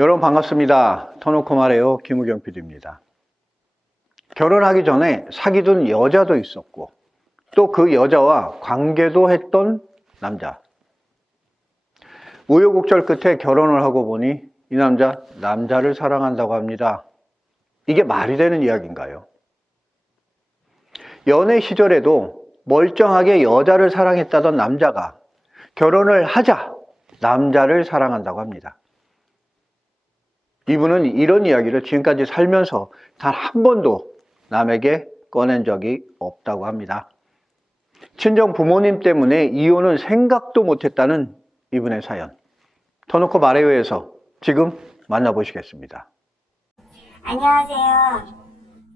여러분 반갑습니다. 터놓고 말해요. 김우경 PD입니다. 결혼하기 전에 사귀던 여자도 있었고 또 그 여자와 관계도 했던 남자. 우여곡절 끝에 결혼을 하고 보니 이 남자를 사랑한다고 합니다. 이게 말이 되는 이야기인가요? 연애 시절에도 멀쩡하게 여자를 사랑했다던 남자가 결혼을 하자 남자를 사랑한다고 합니다. 이분은 이런 이야기를 지금까지 살면서 단 한 번도 남에게 꺼낸 적이 없다고 합니다. 친정 부모님 때문에 이혼은 생각도 못했다는 이분의 사연. 터놓고 말해요에서 지금 만나보시겠습니다. 안녕하세요.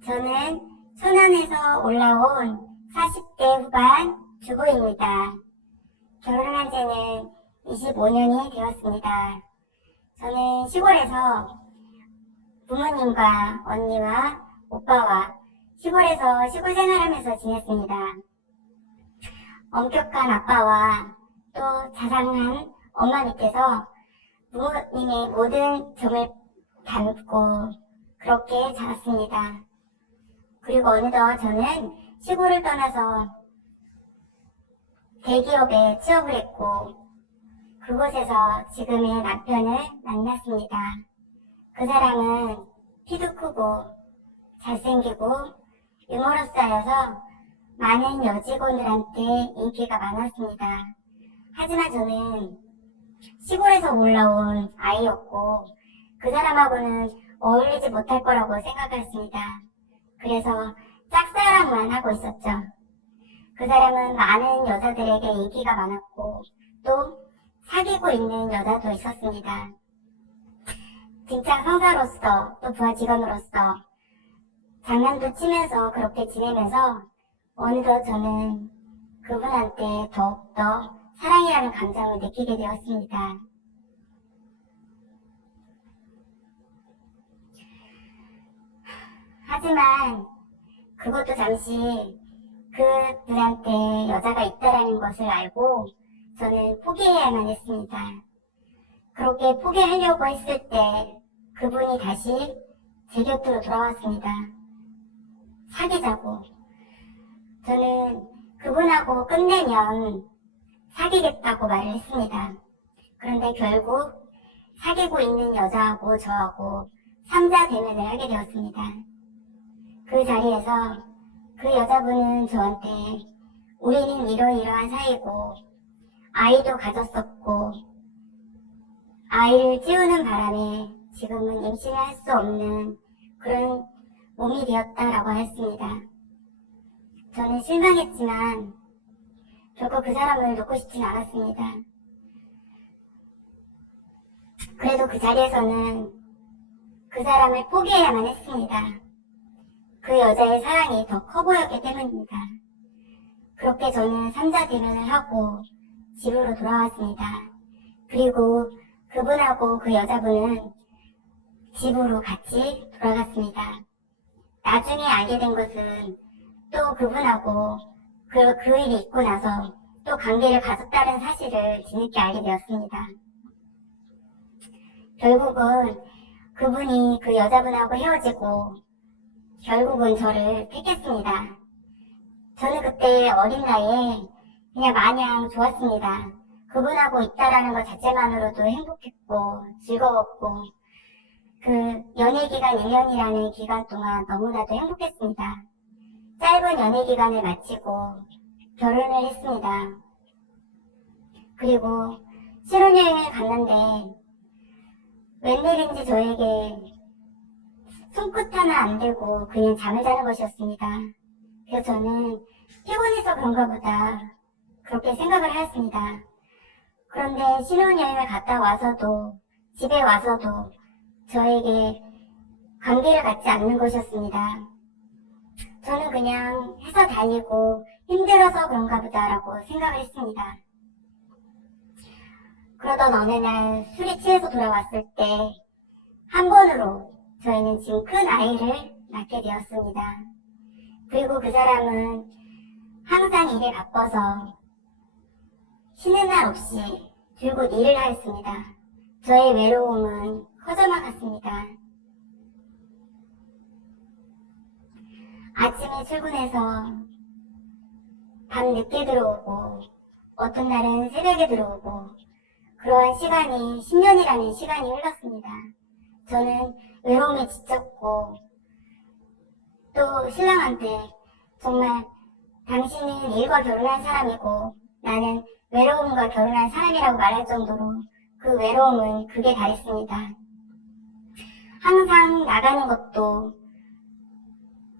저는 천안에서 올라온 40대 후반 주부입니다. 결혼한 지는 25년이 되었습니다. 저는 시골에서 부모님과 언니와 오빠와 시골에서 시골 생활하면서 지냈습니다. 엄격한 아빠와 또 자상한 엄마 밑에서 부모님의 모든 정을 담고 그렇게 자랐습니다. 그리고 어느덧 저는 시골을 떠나서 대기업에 취업을 했고 그곳에서 지금의 남편을 만났습니다. 그 사람은 키도 크고 잘생기고 유머러스하여서 많은 여직원들한테 인기가 많았습니다. 하지만 저는 시골에서 올라온 아이였고 그 사람하고는 어울리지 못할 거라고 생각했습니다. 그래서 짝사랑만 하고 있었죠. 그 사람은 많은 여자들에게 인기가 많았고 또 사귀고 있는 여자도 있었습니다. 직장 상사로서 또 부하 직원으로서 장난도 치면서 그렇게 지내면서 어느덧 저는 그분한테 더욱더 사랑이라는 감정을 느끼게 되었습니다. 하지만 그것도 잠시 그분한테 여자가 있다라는 것을 알고 저는 포기해야만 했습니다. 그렇게 포기하려고 했을 때 그분이 다시 제 곁으로 돌아왔습니다. 사귀자고. 저는 그분하고 끝내면 사귀겠다고 말을 했습니다. 그런데 결국 사귀고 있는 여자하고 저하고 3자 대면을 하게 되었습니다. 그 자리에서 그 여자분은 저한테 우리는 이러이러한 사이고 아이도 가졌었고 아이를 찌우는 바람에 지금은 임신을 할 수 없는 그런 몸이 되었다라고 했습니다. 저는 실망했지만 결코 그 사람을 놓고 싶진 않았습니다. 그래도 그 자리에서는 그 사람을 포기해야만 했습니다. 그 여자의 사랑이 더 커 보였기 때문입니다. 그렇게 저는 3자 대면을 하고 집으로 돌아왔습니다. 그리고 그분하고 그 여자분은 집으로 같이 돌아갔습니다. 나중에 알게 된 것은 또 그분하고 그 일이 있고 나서 또 관계를 가졌다는 사실을 뒤늦게 알게 되었습니다. 결국은 그분이 그 여자분하고 헤어지고 결국은 저를 택했습니다. 저는 그때 어린 나이에 그냥 마냥 좋았습니다. 그분하고 있다라는 것 자체만으로도 행복했고 즐거웠고 그 연애 기간 1년이라는 기간 동안 너무나도 행복했습니다. 짧은 연애 기간을 마치고 결혼을 했습니다. 그리고 신혼여행을 갔는데 웬일인지 저에게 손끝 하나 안 대고 그냥 잠을 자는 것이었습니다. 그래서 저는 피곤해서 그런가 보다 그렇게 생각을 하였습니다. 그런데 신혼여행을 갔다 와서도 집에 와서도 저에게 관계를 갖지 않는 것이었습니다. 저는 그냥 회사 다니고 힘들어서 그런가 보다라고 생각을 했습니다. 그러던 어느 날 술이 취해서 돌아왔을 때 한 번으로 저희는 지금 큰 아이를 낳게 되었습니다. 그리고 그 사람은 항상 일에 바빠서 쉬는 날 없이 줄곧 일을 하였습니다. 저의 외로움은 커져 혼자만 갔습니다. 아침에 출근해서 밤 늦게 들어오고 어떤 날은 새벽에 들어오고 그러한 시간이 10년이라는 시간이 흘렀습니다. 저는 외로움에 지쳤고 또 신랑한테 정말 당신은 일과 결혼한 사람이고 나는 외로움과 결혼한 사람이라고 말할 정도로 그 외로움은 극에 달했습니다. 항상 나가는 것도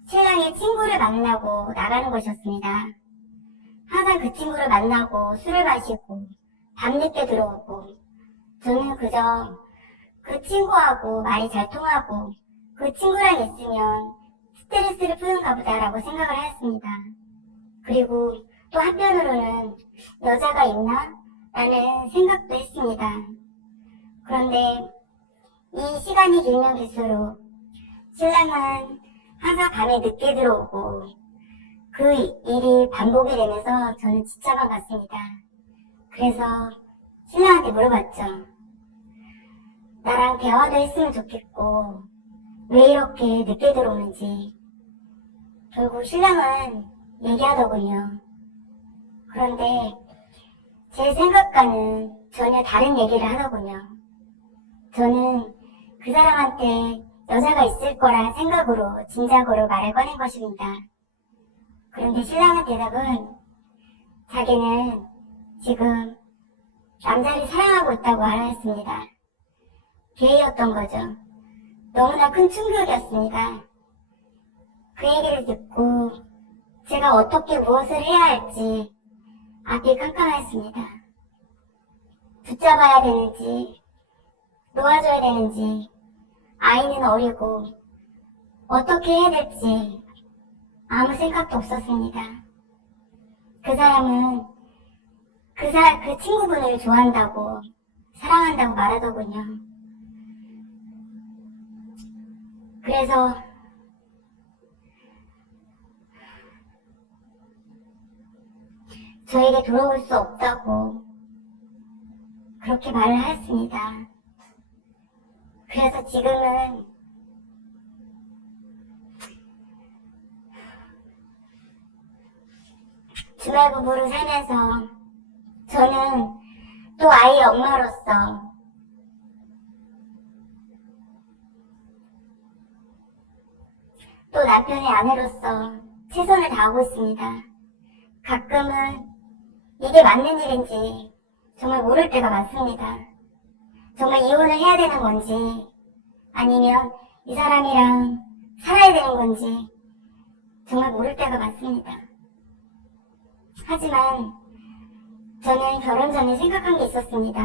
신랑의 친구를 만나고 나가는 것이었습니다. 항상 그 친구를 만나고 술을 마시고 밤늦게 들어오고 저는 그저 그 친구하고 말이 잘 통하고 그 친구랑 있으면 스트레스를 푸는가 보다라고 생각을 하였습니다. 그리고 또 한편으로는 여자가 있나? 라는 생각도 했습니다. 그런데 이 시간이 길면 길수록 신랑은 항상 밤에 늦게 들어오고 그 일이 반복이 되면서 저는 지쳐만 갔습니다. 그래서 신랑한테 물어봤죠. 나랑 대화도 했으면 좋겠고 왜 이렇게 늦게 들어오는지. 결국 신랑은 얘기하더군요. 그런데 제 생각과는 전혀 다른 얘기를 하더군요. 저는 그 사람한테 여자가 있을 거란 생각으로 진작으로 말을 꺼낸 것입니다. 그런데 신랑의 대답은 자기는 지금 남자를 사랑하고 있다고 하였습니다. 게이였던 거죠. 너무나 큰 충격이었습니다. 그 얘기를 듣고 제가 어떻게 무엇을 해야 할지 앞이 깜깜했습니다. 붙잡아야 되는지 놓아줘야 되는지 아이는 어리고 어떻게 해야 될지 아무 생각도 없었습니다. 그 사람은 그 친구분을 좋아한다고 사랑한다고 말하더군요. 그래서 저에게 돌아올 수 없다고 그렇게 말을 하였습니다. 그래서 지금은 주말 부부로 살면서 저는 또 아이 엄마로서 또 남편의 아내로서 최선을 다하고 있습니다. 가끔은 이게 맞는 일인지 정말 모를 때가 많습니다. 정말 이혼을 해야 되는 건지 아니면 이 사람이랑 살아야 되는 건지 정말 모를 때가 많습니다. 하지만 저는 결혼 전에 생각한 게 있었습니다.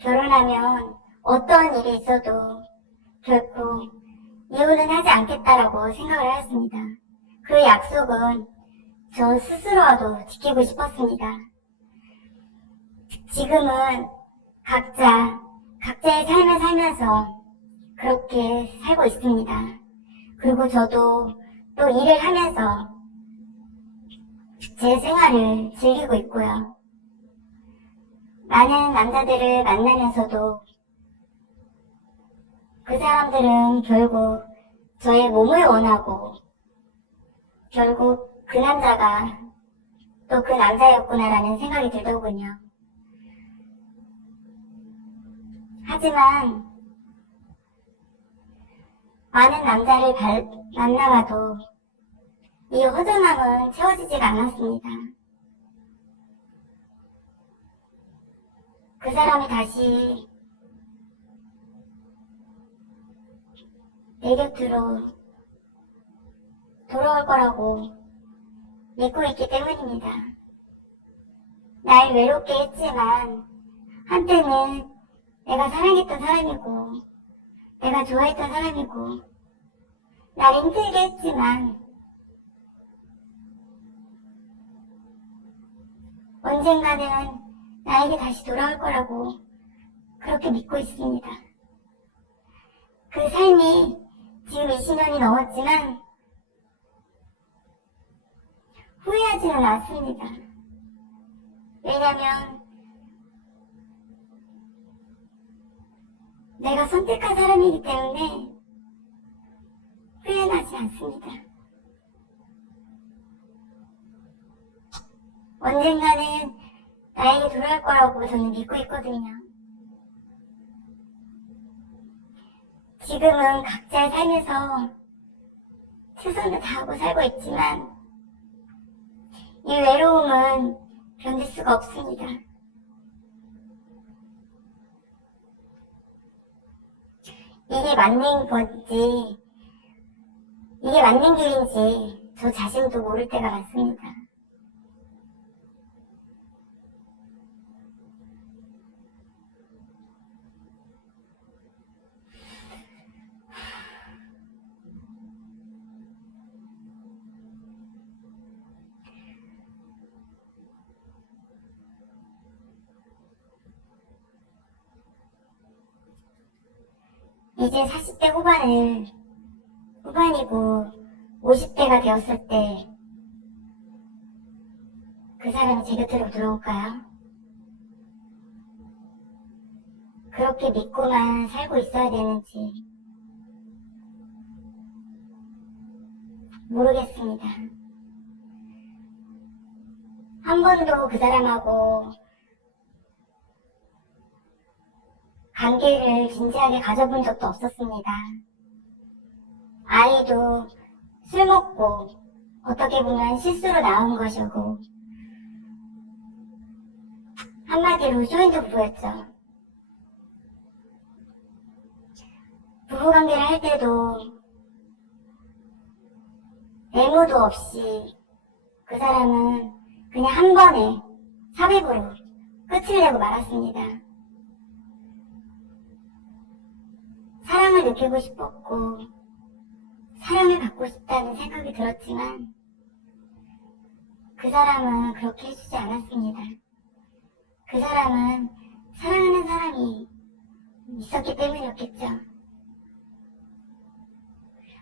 결혼하면 어떠한 일이 있어도 결코 이혼은 하지 않겠다라고 생각을 하였습니다. 그 약속은 저 스스로라도 지키고 싶었습니다. 지금은 각자의 삶을 살면서 그렇게 살고 있습니다. 그리고 저도 또 일을 하면서 제 생활을 즐기고 있고요. 많은 남자들을 만나면서도 그 사람들은 결국 저의 몸을 원하고 결국 그 남자가 또 그 남자였구나라는 생각이 들더군요. 하지만 많은 남자를 만나봐도 이 허전함은 채워지지가 않았습니다. 그 사람이 다시 내 곁으로 돌아올 거라고 믿고 있기 때문입니다. 날 외롭게 했지만 한때는 내가 사랑했던 사람이고 내가 좋아했던 사람이고 나를 힘들게 했지만 언젠가는 나에게 다시 돌아올 거라고 그렇게 믿고 있습니다. 그 삶이 지금 20년이 넘었지만 후회하지는 않습니다. 왜냐면 내가 선택한 사람이기 때문에 후회하지 않습니다. 언젠가는 나에게 돌아올 거라고 저는 믿고 있거든요. 지금은 각자의 삶에서 최선을 다하고 살고 있지만 이 외로움은 견딜 수가 없습니다. 이게 맞는 건지, 이게 맞는 길인지 저 자신도 모를 때가 많습니다. 이제 40대 후반이고 50대가 되었을 때 그 사람이 제 곁으로 들어올까요? 그렇게 믿고만 살고 있어야 되는지 모르겠습니다. 한 번도 그 사람하고 관계를 진지하게 가져본 적도 없었습니다. 아이도 술 먹고 어떻게 보면 실수로 나온 것이고 한마디로 쇼인도 부부였죠. 부부관계를 할 때도 애무도 없이 그 사람은 그냥 한 번에 삽입으로 끝을 내고 말았습니다. 사랑을 느끼고 싶었고 사랑을 받고 싶다는 생각이 들었지만 그 사람은 그렇게 해주지 않았습니다. 그 사람은 사랑하는 사람이 있었기 때문이었겠죠.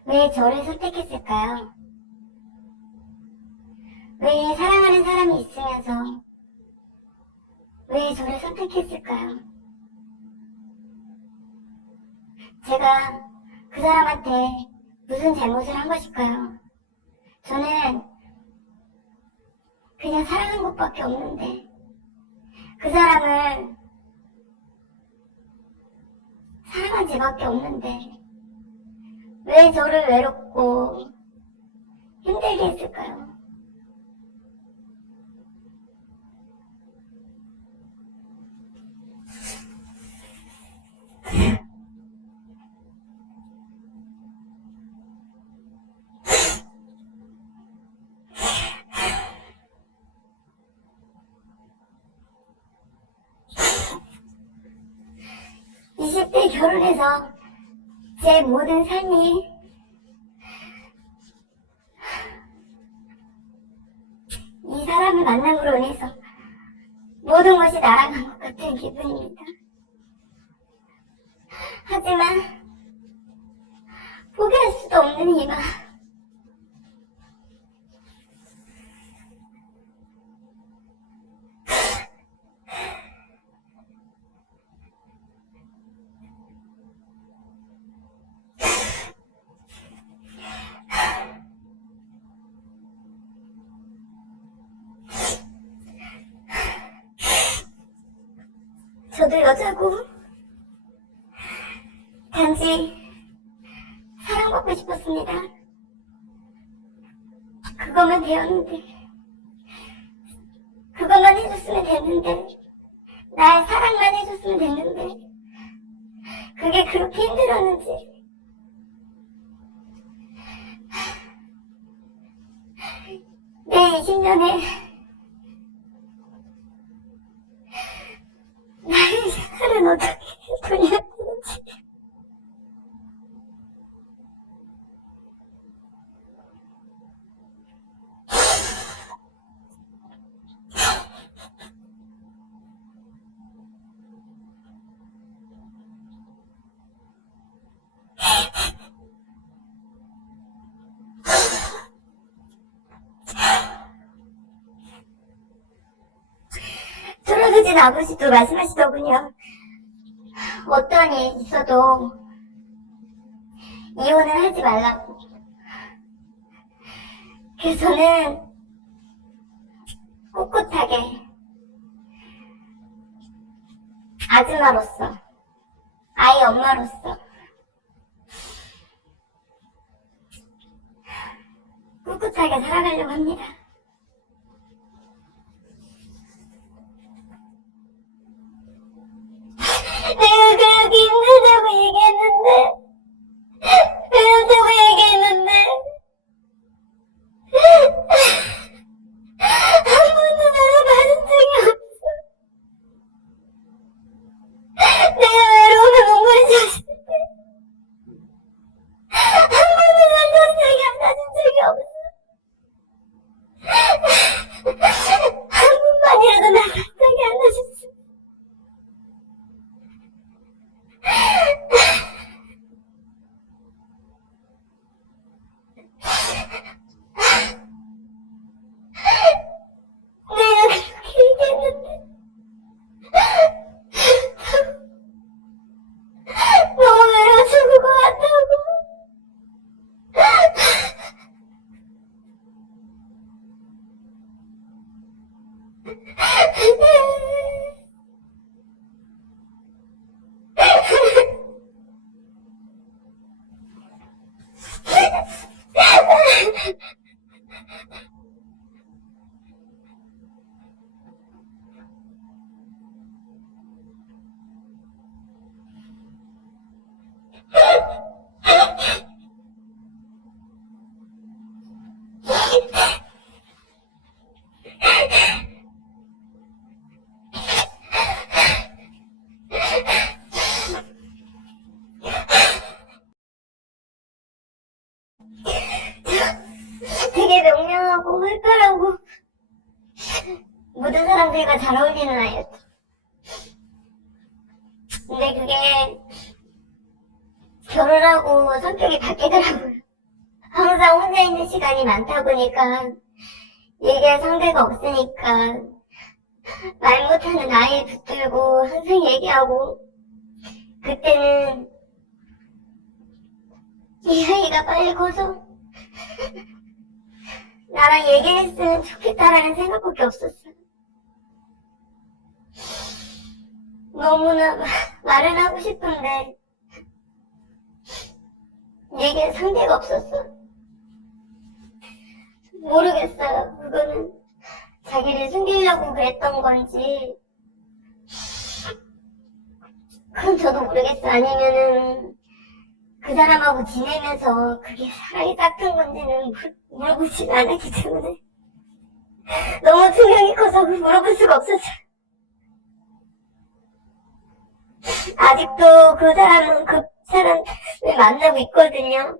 왜 저를 선택했을까요? 왜 사랑하는 사람이 있으면서 왜 저를 선택했을까요? 제가 그 사람한테 무슨 잘못을 한 것일까요? 저는 그냥 사랑한 것밖에 없는데 그 사람을 사랑한 죄밖에 없는데 왜 저를 외롭고 힘들게 했을까요? 결혼해서 제 모든 삶이 이 사람을 만남으로 인해서 모든 것이 날아간 것 같은 기분입니다. 하지만 포기할 수도 없는 희망. 저도 여자고 단지 사랑받고 싶었습니다. 그것만 되었는데, 그것만 해줬으면 됐는데, 날 사랑만 해줬으면 됐는데 그게 그렇게 힘들었는지. 내 20년에 나의 생활은 어떻게 돌려야되는지. 돌아가신 아버지도 말씀하시더군요. 어떤 일이 있어도 이혼을 하지 말라고. 그래서 저는 꿋꿋하게 아줌마로서, 아이 엄마로서 꿋꿋하게 살아가려고 합니다. 내가 그렇게 힘들다고 얘기했는데, 그렇다고 얘기했는데, 한 번도 나를 봐준 적이 없어. 내가 외로움에 몸부림쳤을 때, 한 번도 날 낯설게 안아준 적이 없어. 한 번만이라도 날 낯설게 안아줬으면. 내가 그렇게 얘기했는데 너무 외로워 죽을 것 같다고. 되게 명랑하고 활발하고 모든 사람들과 잘 어울리는 아이였죠. 근데 그게 결혼하고 성격이 바뀌더라고요. 항상 혼자 있는 시간이 많다 보니까 얘기할 상대가 없으니까 말 못하는 아이 붙들고 항상 얘기하고, 그때는 이 아이가 빨리 커서 나랑 얘기했으면 좋겠다라는 생각밖에 없었어요. 너무나 말은 하고 싶은데 얘기할 상대가 없었어. 모르겠어요. 그거는 자기를 숨기려고 그랬던 건지, 그건 저도 모르겠어요. 아니면은 그 사람하고 지내면서 그게 사랑이 싹튼 건지는 물어보지 않았기 때문에 너무 충격이 커서 물어볼 수가 없었어요. 아직도 그 사람은 그 사람을 만나고 있거든요.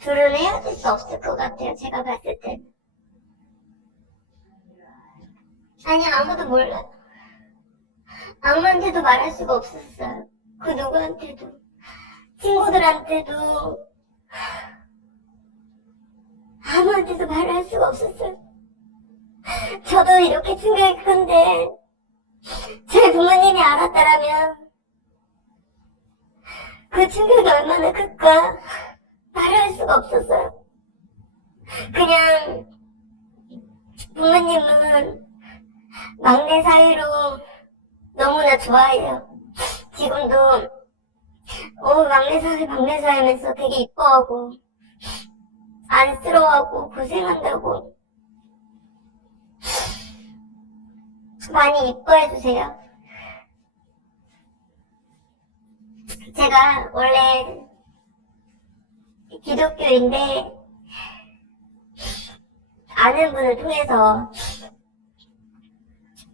둘은 헤어질 수 없을 것 같아요. 제가 봤을 때. 아니, 아무도 몰라요. 아무한테도 말할 수가 없었어요. 그 누구한테도. 친구들한테도. 아무한테도 말할 수가 없었어요. 저도 이렇게 충격이 큰데 저희 부모님이 알았다라면 그 충격이 얼마나 클까 말할 수가 없었어요. 그냥 부모님은 막내 사이로 너무나 좋아해요. 지금도 막내 사이 하면서 되게 이뻐하고 안쓰러워하고 고생한다고 많이 이뻐해주세요. 제가 원래 기독교인데 아는 분을 통해서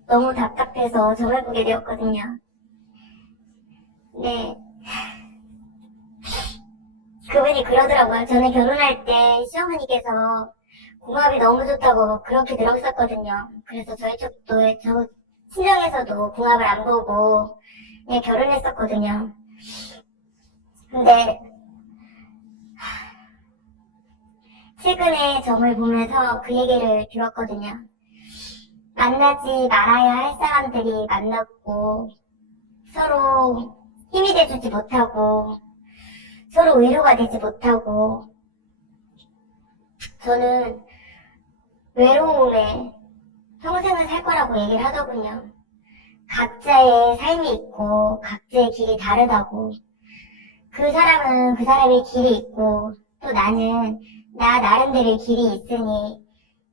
너무 답답해서 점을 보게 되었거든요. 네. 그분이 그러더라고요. 저는 결혼할 때 시어머니께서 궁합이 너무 좋다고 그렇게 들었었거든요. 그래서 저희 쪽도, 저 친정에서도 궁합을 안 보고 그냥 결혼했었거든요. 근데 최근에 점을 보면서 그 얘기를 들었거든요. 만나지 말아야 할 사람들이 만났고, 서로 힘이 돼주지 못하고, 서로 위로가 되지 못하고, 저는 외로움에 평생을 살 거라고 얘기를 하더군요. 각자의 삶이 있고, 각자의 길이 다르다고, 그 사람은 그 사람의 길이 있고, 또 나는 나 나름대로의 길이 있으니,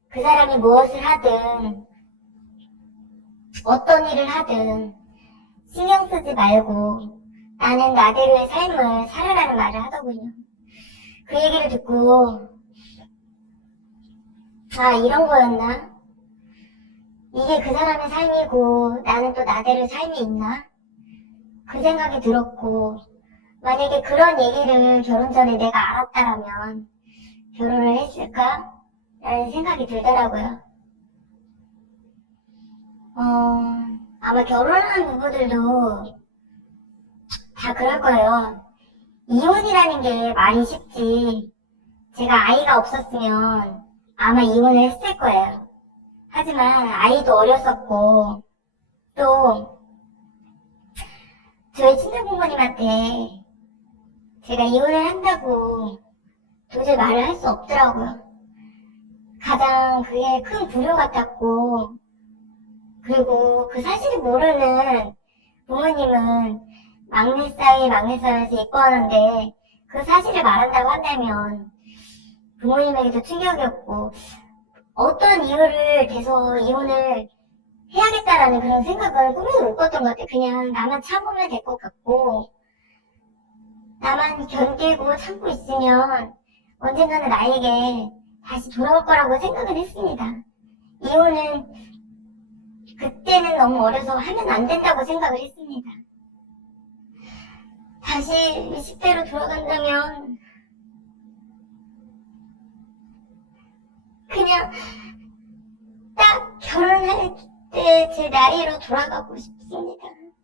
그 사람이 무엇을 하든, 어떤 일을 하든, 신경 쓰지 말고, 나는 나대로의 삶을 살아라는 말을 하더군요. 그 얘기를 듣고, 아, 이런 거였나? 이게 그 사람의 삶이고, 나는 또 나대로의 삶이 있나? 그 생각이 들었고, 만약에 그런 얘기를 결혼 전에 내가 알았다라면, 결혼을 했을까? 라는 생각이 들더라고요. 아마 결혼하는 부부들도 다 그럴 거예요. 이혼이라는 게 말이 쉽지. 제가 아이가 없었으면 아마 이혼을 했을 거예요. 하지만 아이도 어렸었고, 또 저희 친정부모님한테 제가 이혼을 한다고 도저히 말을 할 수 없더라고요. 가장 그게 큰 불효 같았고, 그리고 그 사실을 모르는 부모님은 막내 사위에서 이뻐하는데 그 사실을 말한다고 한다면 부모님에게도 충격이었고, 어떤 이유를 대서 이혼을 해야겠다라는 그런 생각은 꿈에도 못 꿨던 것 같아요. 그냥 나만 참으면 될 것 같고, 나만 견디고 참고 있으면 언젠가는 나에게 다시 돌아올 거라고 생각은 했습니다. 이혼은 그때는 너무 어려서 하면 안 된다고 생각을 했습니다. 다시 20대로 돌아간다면 그냥 딱 결혼할 때 제 나이로 돌아가고 싶습니다.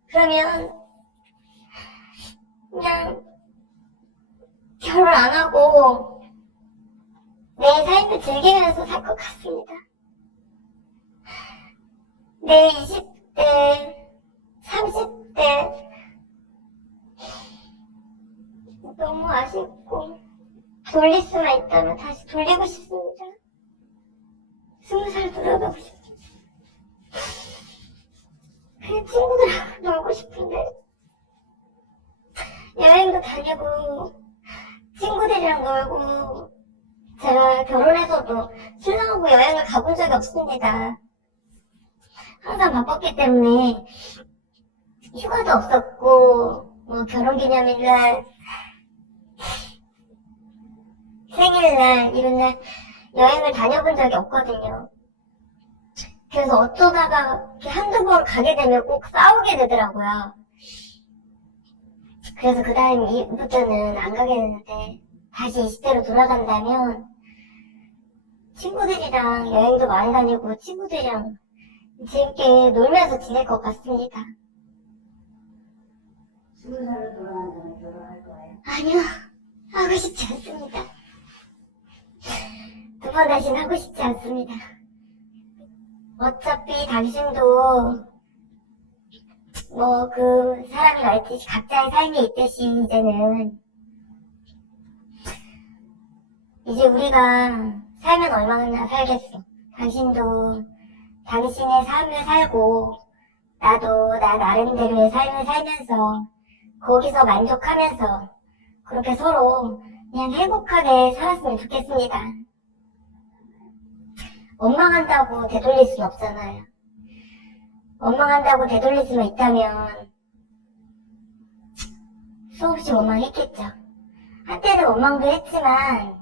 그러면 그냥 결혼 안 하고 내 삶을 즐기면서 살 것 같습니다. 내 20대, 30대 너무 아쉽고 돌릴 수만 있다면 다시 돌리고 싶습니다. 20살 돌아가고 싶습니다. 그냥 친구들하고 놀고 싶은데 여행도 다니고 친구들이랑 놀고, 제가 결혼해서도 신랑하고 여행을 가본 적이 없습니다. 항상 바빴기 때문에 휴가도 없었고, 뭐 결혼기념일날, 생일날, 이런 날 여행을 다녀본 적이 없거든요. 그래서 어쩌다가 이렇게 한두 번 가게 되면 꼭 싸우게 되더라고요. 그래서 그 다음부터는 안 가게 되는데, 다시 20대로 돌아간다면 친구들이랑 여행도 많이 다니고 친구들이랑 재밌게 놀면서 지낼 것 같습니다. 20살로 돌아간다면 결혼할 거예요? 아니요, 하고 싶지 않습니다. 두 번 다시는 하고 싶지 않습니다. 어차피 당신도 뭐 그 사람이 말했듯이 각자의 삶이 있듯이 이제 우리가 살면 얼마나 살겠어. 당신도 당신의 삶을 살고 나도 나 나름대로의 삶을 살면서 거기서 만족하면서 그렇게 서로 그냥 행복하게 살았으면 좋겠습니다. 원망한다고 되돌릴 순 없잖아요. 원망한다고 되돌릴 수만 있다면 수없이 원망했겠죠. 한때는 원망도 했지만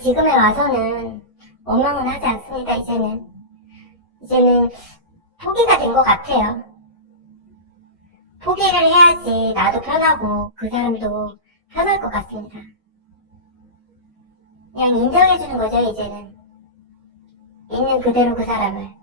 지금에 와서는 원망은 하지 않습니다. 이제는 포기가 된 것 같아요. 포기를 해야지 나도 편하고 그 사람도 편할 것 같습니다. 그냥 인정해주는 거죠. 이제는 있는 그대로 그 사람을.